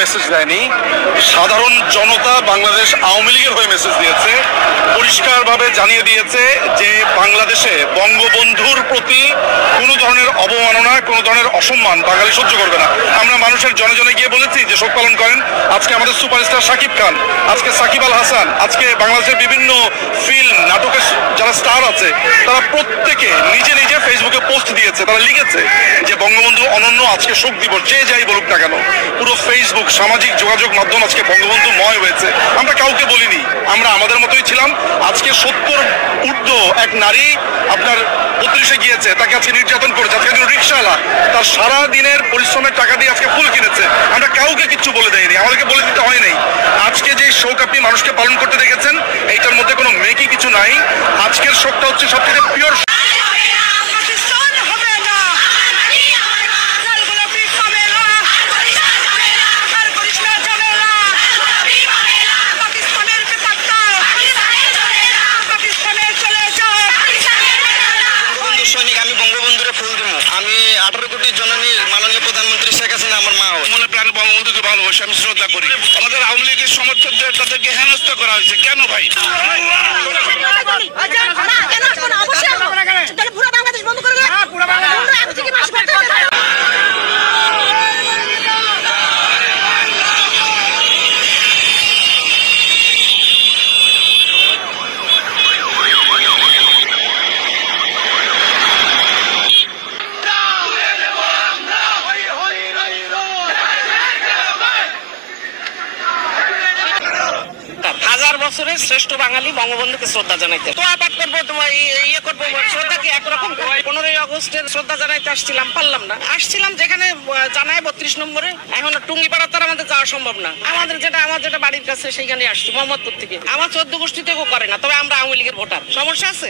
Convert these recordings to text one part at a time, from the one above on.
Message দেয়নি, সাধারণ জনতা বাংলাদেশ আওয়ামী লীগের হয়ে মেসেজ দিয়েছে, পরিষ্কারভাবে জানিয়ে দিয়েছে যে বাংলাদেশে বঙ্গবন্ধুর প্রতি কোনো ধরনের অবমাননা, কোনো ধরনের অসম্মান বাঙালি সহ্য করবে না। আমরা মানুষের জনে জনে গিয়ে বলেছি যে শোক পালন করেন। আজকে আমাদের সুপারস্টার শাকিব খান, আজকে সাকিব আল হাসান, আজকে বাংলাদেশের বিভিন্ন ফিল্ম নাটকের যারা স্টার আছে তারা প্রত্যেকে নিজে নিজে ফেসবুকে পোস্ট দিয়েছে, তারা লিখেছে যে বঙ্গবন্ধু অনন্য, আজকে শোক দিবস। যে যাই বলুক না কেন, পুরো ফেসবুক সামাজিক যোগাযোগ মাধ্যম আজকে বঙ্গবন্ধু ময় হয়েছে। আমরা কাউকে বলিনি, আমরা আমাদের মতোই ছিলাম। আজকে 70 ঊর্ধ্ব এক নারী আপনার 32-এ গিয়েছে, তাকে আজকে নির্যাতন করেছে। আজকে একজন রিক্সাওয়ালা তার সারা দিনের পরিশ্রমের টাকা দিয়ে আজকে ফুল কিনেছে। আমরা কাউকে কিচ্ছু বলে দেয়নি, আমাদেরকে বলে দিতে হয় নাই। আজকে যে শোক আপনি মানুষকে পালন করতে দেখেছেন, এইটার মধ্যে কোনো মেকি কিছু নাই। আজকের শোকটা হচ্ছে সবথেকে পিওর। আমি বঙ্গবন্ধুরে ফুল দিব। আমি 18 কোটি জননীর মাননীয় প্রধানমন্ত্রী শেখ হাসিনা আমার মা। মনে প্রাণে বঙ্গবন্ধুকে ভালোবাসি, আমি শ্রদ্ধা করি। আমাদের আওয়ামী লীগের সমর্থকদের তাদেরকে হেনস্থা করা হয়েছে কেন ভাই? হাজার বছরের শ্রেষ্ঠ বাঙালি বঙ্গবন্ধুকে শ্রদ্ধা জানাইতে তো আপাত করবো, তোমার ইয়ে করবো, শ্রদ্ধা কি একরকম? 15ই আগস্টের শ্রদ্ধা জানাইতে আসছিলাম, পারলাম না। আসছিলাম যেখানে জানায় 32 নম্বরে, এখন টুঙ্গিপাড়া তো আমাদের যাওয়া সম্ভব না। আমার যেটা বাড়ির কাছে সেইখানে আসছি মোহাম্মদপুর থেকে। আমার 14 গোষ্ঠী থেকেও করে না, তবে আমরা আওয়ামী লীগের ভোটার। সমস্যা আছে।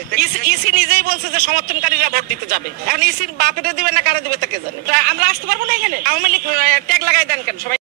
ইসি নিজেই বলছে যে সমর্থনকারীরা ভোট দিতে যাবে। এখন ইসির বাপেরে দিবে না কারে দিবে তাকে জানে। আমরা আসতে পারবো না এখানে। আওয়ামী লীগ ট্যাগ লাগাই দেন কেন সবাই?